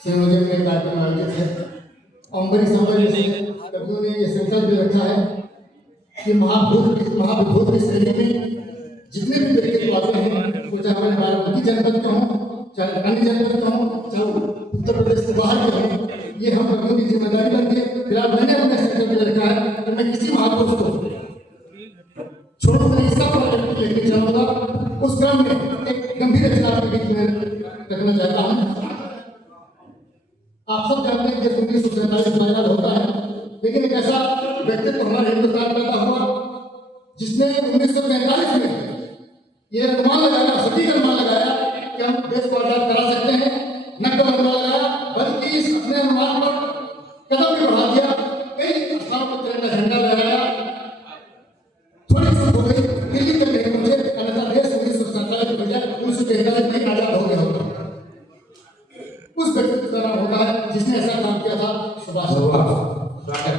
संयोजन में कार्यक्रम आयोजित है। और बड़ी समय कवियों ने यह संकल्प भी रखा है कि महाविभूत की श्रेणी में जितने भी व्यक्तित्व आते हैं, वो चाहे हमारे बाराबंकी जनपद के हों, चाहे अन्य जनपद के हों, चाहे उत्तर प्रदेश के बाहर के हों, ये हम कवियों की जिम्मेदारी बनती है। फिलहाल मैंने अपने संकल्प रखा है कि मैं किसी महापुरुष को छोड़ो नहीं, सब लेके चलूंगा। उस क्रम में एक गंभीर रचना के बीच में रखना चाहता हूँ। आप सब जानते हैं कि 1947 वायरल होता है, लेकिन एक ऐसा व्यक्तित्व हमारे हिंदुस्तान पैदा हुआ जिसने 1943 में यह अनुमान लगाया, सटीक अनुमान लगाया कि हम देश को आजाद करा सकते हैं। न केवल अनुमान लगाया, बल्कि इस अपने अनुमान पर कदम भी बढ़ा दिया। कई स्थानों पर तिरंगा झंडा लहराया। थोड़ी सी हो गई, दिल्ली तक नहीं पहुंचे, अन्यथा देश 1947 के बजाय 1943 में आजाद हो गया होता। उस व्यक्तित्व का नाम होता है जिसने ऐसा काम किया था, सुभाष चंद्र बोस।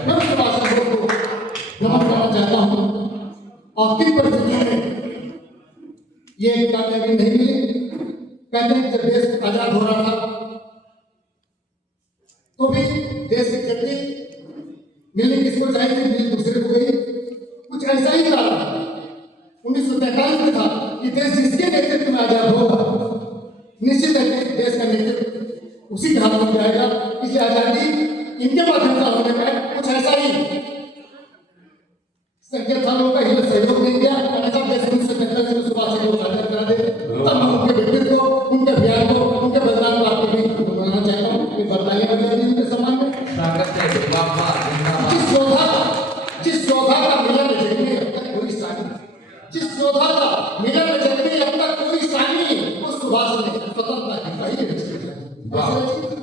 मैं सुभाष चंद्र बोस को नमन करना चाहता हूँ। और किन परिस्थितियों में ये कामयाबी नहीं मिली। कहते हैं जब देश आजाद हो रहा था तो भी देश की चक्री मिलनी किसको चाहिए थी, मिल दूसरे को गई। कुछ ऐसा ही था 1943 में था कि देश जिसके नेतृत्व में आजाद होगा, निश्चित है कि देश का नेतृत्व उसी के हाथ में जाएगा। इसलिए आजादी इनके माध्यम से होने में कुछ ऐसा ही संख्या था, लोगों का ही सहयोग नहीं दिया। अन्यथा देश 1943 में सुभाष चंद्र बोस आजाद करा दे। तब मैं उनके व्यक्तित्व को, उनके अभियान को, उनके बलिदान को आपके बीच बताना चाहता हूँ। बधाइयाँ बधाई उनके सम्मान में। जिस योद्धा का मिलन जग में अब तक कोई सानी, जिस योद्धा का मिलन जग में अब तक कोई सानी, उस सुभाष ने स्वतंत्रता की पहली रचना की।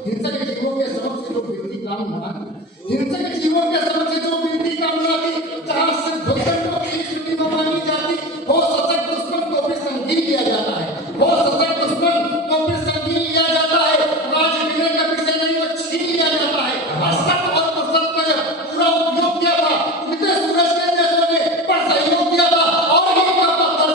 हिंसक जीवों के समक्ष जो विनती कामना, हिंसक जीवों के समक्ष जो विनती कामना थी, जहाँ से दुश्मन को भी छुट्टी न मानी जाती, हो सतत दुश्मन को भी संगीन लिया जाता है, हो सतत दुश्मन को भी संगीन लिया जाता है। राज विनय का विषय नहीं, वो छीन लिया जाता है। असत और असत का जब पूरा उपयोग किया था, उगते सूरज के देशों ने पर सहयोग किया था। और इनका पत्थर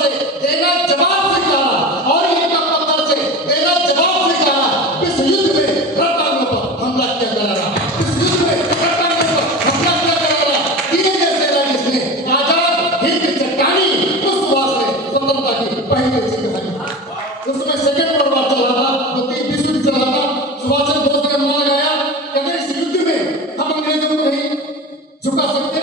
से देना जवाब स्वीकारा, और इनका पत्थर से देना जवाब स्वीकारा। इस युद्ध में रतांगों पर हमला किया जा रहा, इस युद्ध में रतांगों पर हमला किया जा रहा। दिए जैसे राज ने आजाद हिंद चट्टानी, उस सुभाष ने स्वतंत्रता की पहली रचना की। उस समय सेकंड वर्ल्ड वॉर चल रहा था, तो विश्व युद्ध चल रहा था। सुभाष चंद्र बोस ने अनुमान लगाया कि अगर इस युद्ध में हम अंग्रेजों को नहीं झुका सकते,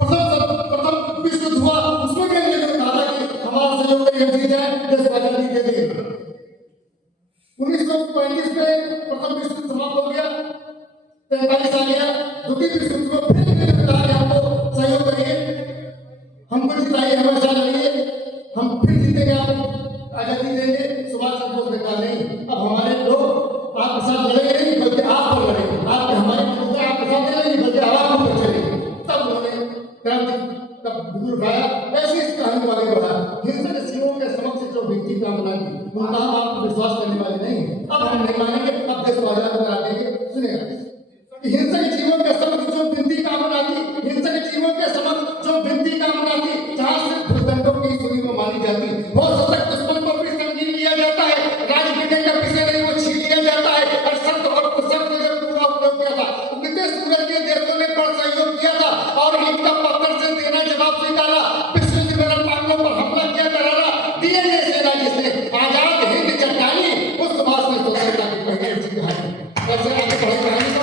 प्रथम विश्व युद्ध हुआ, उसमें भी अंग्रेजों ने कहा था कि हमारा सहयोग में जीत जाए, देश को आजादी दे देंगे। 1935 में प्रथम विश्व युद्ध समाप्त हो गया। 43 आ गया, द्वितीय विश्व युद्ध में फिर कहा कि हमको सहयोग करिए, हमको जिताइए, हमारे साथ रहिए, हम फिर जीतेंगे, आपको आजादी देंगे। सुभाष चंद्र बोस ने कहा नहीं, अब हमारे लोग आपके साथ लड़ेंगे नहीं, बल्कि आप पर लड़ेंगे। आपके हमारे आपके साथ लड़ेंगे, बल्कि आप पर चलेंगे। तब उन्होंने क्रांति तब बिल्कुल उठाया। ऐसी इस कहानी को आगे बढ़ा। हिंसक जीवों के समक्ष जो विनती कामना की, उनका हम आपको विश्वास करने वाले नहीं। अब हम नहीं मानेंगे, अब देश को आजाद करा देंगे। सुनेगा, हिंसक जीवों के समक्ष जो विनती कामना थी, हिंसक जीवों के समक्ष जो विनती कामना थी, जहाँ से भूखंडों की सुनी में मानी जाती, हो सतत दुश्मन को भी संगीन लिया जाता है। राज विनय का विषय नहीं, वो छीन लिया जाता है। और शब्द और कुशब्द ने जब पूरा उपयोग किया था, उगते सूरज के देशों ने बड़ा सहयोग किया था। और इनका पत्थर से देना जवाब स्वीकारा। विश्व युद्ध में रतांगों पर हमला किया करारा। दिए जैसे राज जिसने आजाद हिंद चट्टानी, उस सुभाष ने स्वतंत्रता की पहली रचना की। ऐसे आगे बढ़े कहानी को,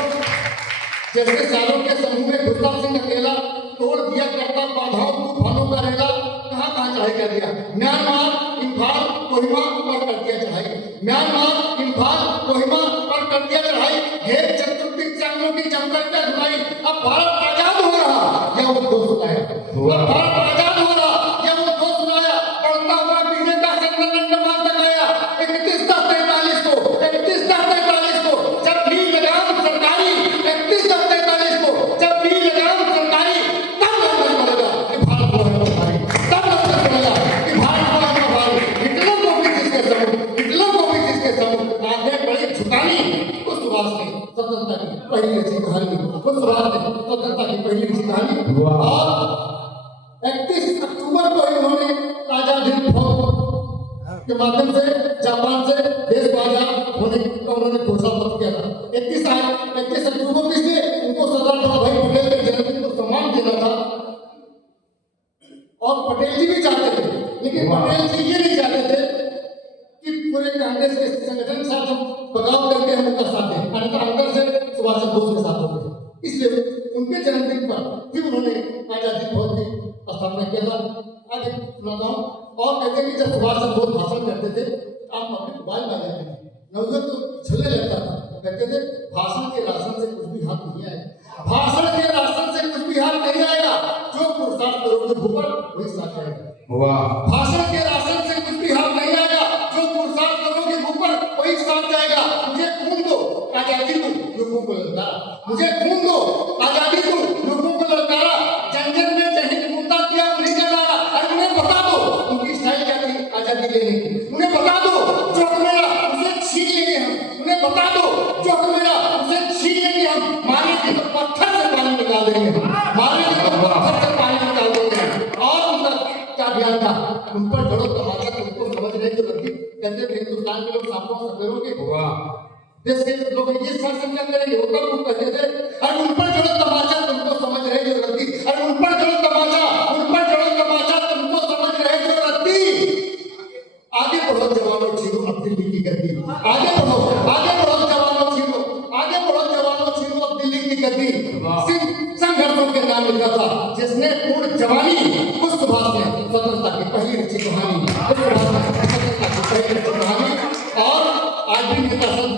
जैसे सालों के समूह में गुरता सिंह अकेला तोड़ दिया करता बाधाओं तूफानों का रेला। कहाँ चढ़ाई कर दिया, म्यांमार, इम्फाल, कोहिमा पर कर दिया चढ़ाई। म्यांमार, इम्फाल, कोहिमा पर कर दिया चढ़ाई। ढेर चतुर्दिशाओं की जमकर के धुलाई। अब भारत आजाद हो रहा, या वो दो सुनाया, अब भारत आजाद हो रहा, या वो दो सुनाया। बढ़ता हुआ बिजली का संकट मान तक आया। 31/10/43 को, 31/10/43 को जब भी लगाम सरकारी, 31/10/43 को जब भी लगाम सरकारी, तब लड़ना पड़ेगा कि भारत को है भाई, तब लड़ना पड़ेगा कि भारत को है भाई। हिटलर को भी जिसके समूह आगे बड़ी झुकानी, उस सुभाष ने स्वतंत्रता की पहली रची कहानी, उस सुभाष ने स्वतंत्रता की पहली रची कहानी। और 31 अक्टूबर को इन्होंने आजाद हिंद फौज के माध्यम से जापान से उन्होंने घोषणा पत्र किया था 31 अक्टूबर को, इसलिए उनको सरदार वल्लभ भाई पटेल के जन्मदिन को सम्मान देना था। और पटेल जी भी चाहते थे, लेकिन पटेल जी ये नहीं चाहते थे कि पूरे कांग्रेस के संगठन के साथ हम बगाव करके हम उनका साथ दें, अन्यथा अंदर से सुभाष चंद्र बोस के साथ होते। इसलिए उनके जन्मदिन पर फिर उन्होंने आजादी फौज की स्थापना किया था। आगे सुनाता हूँ। और कहते हैं कि जब सुभाष चंद्र बोस भाषण करते थे आप अपने मोबाइल में जाते थे, नवजोत तो छलने लगता था। कहते थे भाषण के राशन से कुछ भी हाथ नहीं आएगा, भाषण के राशन से कुछ भी हाथ नहीं आएगा, जो पुरुषार्थ करोगे भूपर वही साथ आएगा। भाषण के राशन से कुछ भी हाथ नहीं आएगा, जो पुरुषार्थ करोगे भूपर वही साथ जाएगा। मुझे खून दो आजादी दो लोगों को ललकारा, मुझे खून दो आजादी दो लोगों को ललकारा, जंगल में जहिंद मुद्दा किया उन्हीं का नारा। अरे उन्हें बता दो उनकी स्टाइल क्या थी आजादी लेने की, उन्हें बता दो जो हक मेरा उसे छीन लेंगे हम, उन्हें बता दो जो हक मेरा उसे छीन लेंगे हम, मारेंगे तो पत्थर से पानी निकाल देंगे हम, मारेंगे तो पत्थर से पानी निकाल देंगे हम। और उनका क्या बयान था, उन पर जड़ो तमाचा तुमको समझ नहीं तो लगती। कहते थे हिंदुस्तान के लोग सांपों सफेरों के देश के लोग ये शासन क्या करेंगे, वो कब वो कहते थे अरे उन पर जड़ो तमाचा तुमको समझ रहे जो लगती, अरे उन पर जड़ो तमाचा, उन पर जड़ो तमाचा तुमको समझ रहे जो लगती। आगे बढ़ो जवानों छीनो अब दिल्ली की गद्दी, आगे बढ़ो जवानों छीनो, आगे बढ़ो जवानों छीनो अब दिल्ली की गद्दी। संघर्षों के नाम लिखा था जिसने पूर्ण जवानी, उस सुभाष ने स्वतंत्रता की पहली रची कहानी, उस सुभाष ने स्वतंत्रता की पहली रची कहानी। और आज भी नेता संघ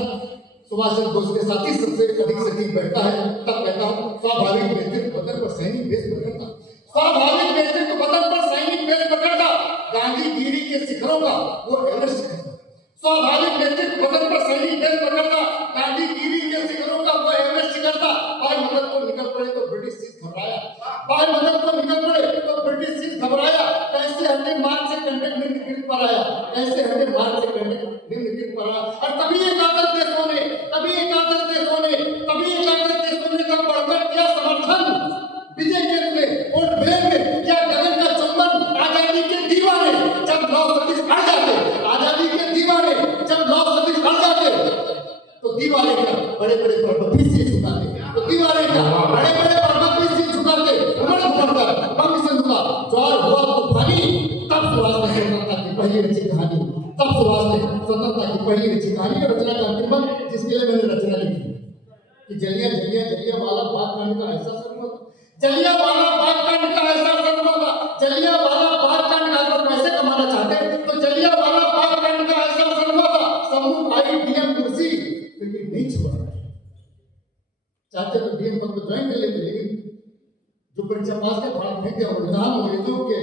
सुभाष चंद्र बोस के साथ ही सबसे अधिक सटीक बैठता है। तब कहता हूँ स्वाभाविक नेतृत्व बदन पर सैनिक वेश पकड़ता, स्वाभाविक नेतृत्व बदन पर सैनिक वेश पकड़ता, गांधीगिरी के शिखरों का वो एवरेस्ट है। स्वाभाविक नेतृत्व बदन पर सैनिक वेश पकड़ता, गांधीगिरी के शिखरों का वो एवरेस्ट करता। भाई मदद को निकल पड़े तो ब्रिटिश चीज घबराया, भाई मदद को निकल पड़े तो ब्रिटिश चीज घबराया। कैसे हमने मार्ग से कंटक निकल पर आया, कैसे हमने मार्ग से कंटक निकल पर आया। और तभी एकादश देशों ने तब बढ़कर किया समर्थन विजय के लिए और वेग में क्या गगन का चुंबन। आजादी के दीवाने जब लौह सतीश अड़ जाते, आजादी के दीवाने जब लौह सतीश अड़ जाते तो दीवाने का बड़े बड़े पर्वत भी सिर झुकाते, तो दीवाने का बड़े बड़े पर्वत भी सिर झुकाते। उन्होंने पकड़कर बंग सिंधु का ज्वार हुआ तूफानी, तब सुभाष ने स्वतंत्रता की पहली रची कहानी, तब सुभाष ने स्वतंत्रता की पहली रची कहानी और रचना का अंतिम जिसके लिए मैंने रचना लिखी कि जलियांवाला बाग कांड का ऐसा सर हुआ, जलियांवाला बाग कांड का ऐसा सर हुआ, जलियांवाला बाग कांड का अगर पैसे कमाना चाहते तो जलियांवाला बाग कांड का ऐसा सर हुआ था। समूह आई डीएम कुर्सी फिर भी नहीं छोड़ा, चाहते तो डीएम पद को ज्वाइन कर लेते, लेकिन जो परीक्षा पास कर पढ़ा नहीं किया विधान अंग्रेजों के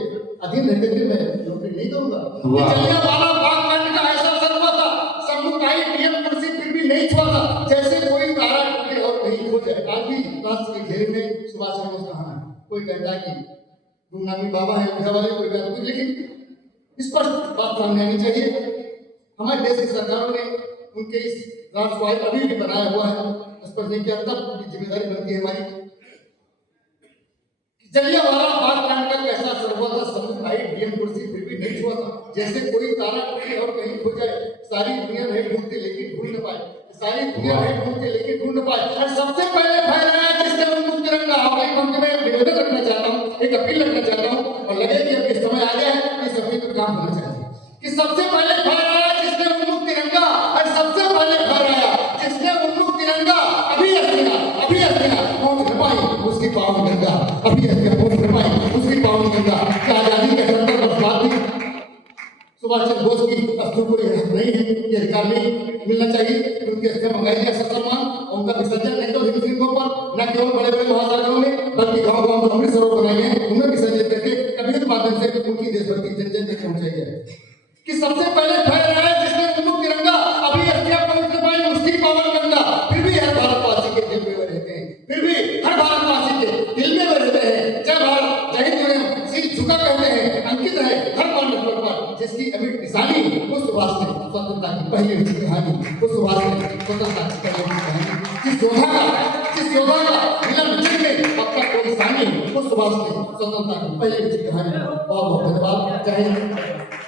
अधीन रहते थे, मैं नौकरी नहीं दूंगा। जलियांवाला बाग कांड का ऐसा सर हुआ था, समूह आई डीएम कुर्सी फिर भी नहीं छोड़ा, जैसे कोई तारा नहीं हो जाए। आज भी राष्ट्र के घेरे में सुभाष चंद्र बोस कहां है, कोई कहता है कि गुमनामी बाबा है उनके वाले, कोई कहता है, लेकिन स्पष्ट बात सामने आनी चाहिए। हमारे देश की सरकारों ने उनके इस राष्ट्र को अभी भी बनाया हुआ है, स्पष्ट नहीं किया, तब जिम्मेदारी बनती है हमारी। जलियांवाला बाग कांड का कैसा असर हुआ था, समूह आई डीएम कुर्सी फिर भी नहीं हुआ था, जैसे कोई तारा टूटे और कहीं खो जाए। सारी दुनिया रहे ढूंढते लेकिन ढूंढ न पाए, सारी दुनिया रहे ढूंढते लेकिन ढूंढ न पाए। और सबसे पहले फहराया जिसने उन्मुक्त तिरंगा। और एक पंक्ति में निवेदन रखना चाहता हूँ, एक अपील रखना चाहता हूँ, और लगे कि अब समय आ गया है कि सभी को काम होना चाहिए कि सबसे पहले फहराया जिसने उन्मुक्त तिरंगा, और सबसे पहले फहराया जिसने उन्मुक्त तिरंगा। अभी अस्थिना पहुंच न पाई उसकी पावन गंगा, अभी अस्थिना पहुंच न पाई उसकी पावन गंगा। क्या आजादी के 70 वर्ष बाद भी सुभाष चंद्र बोस की अस्थियों को यह हक नहीं है, ये अधिकार नहीं मिलना चाहिए। उनके अस्थियां मंगाई जाए सम्मान, और उनका विसर्जन नहीं तो हिंदू फिल्मों पर, न केवल बड़े बड़े महासागरों में, बल्कि गाँव जो अमृत सरोवर बनाए गए उनमें विसर्जित करके कभी के माध्यम से उनकी देशभक्ति जन जन तक पहुंचाई जाए। कि सबसे पहले फहराया जिसने उन्मुक्त तिरंगा, अभी अस्थियां पहुंच न पाई उसकी पावन गंगा। फिर भी हर भारतवासी के दिल में वे रहते हैं, फिर भी हर भारतवासी के दिल में वे रहते हैं। जय भारत, जय हिंद, सिर झुका कहते हैं, अंकित है हर पांडव पर जिसकी अमिट निशानी। उस सुभाष ने स्वतंत्रता की पहली रची कहानी, उस सुभाष ने स्वतंत्रता की पहली रची कहानी। जिस योद्धा का मिलन जिन में अब तक कोई सानी, उस सुभाष ने स्वतंत्रता की पहली रची कहानी। बहुत बहुत धन्यवाद, जय हिंद।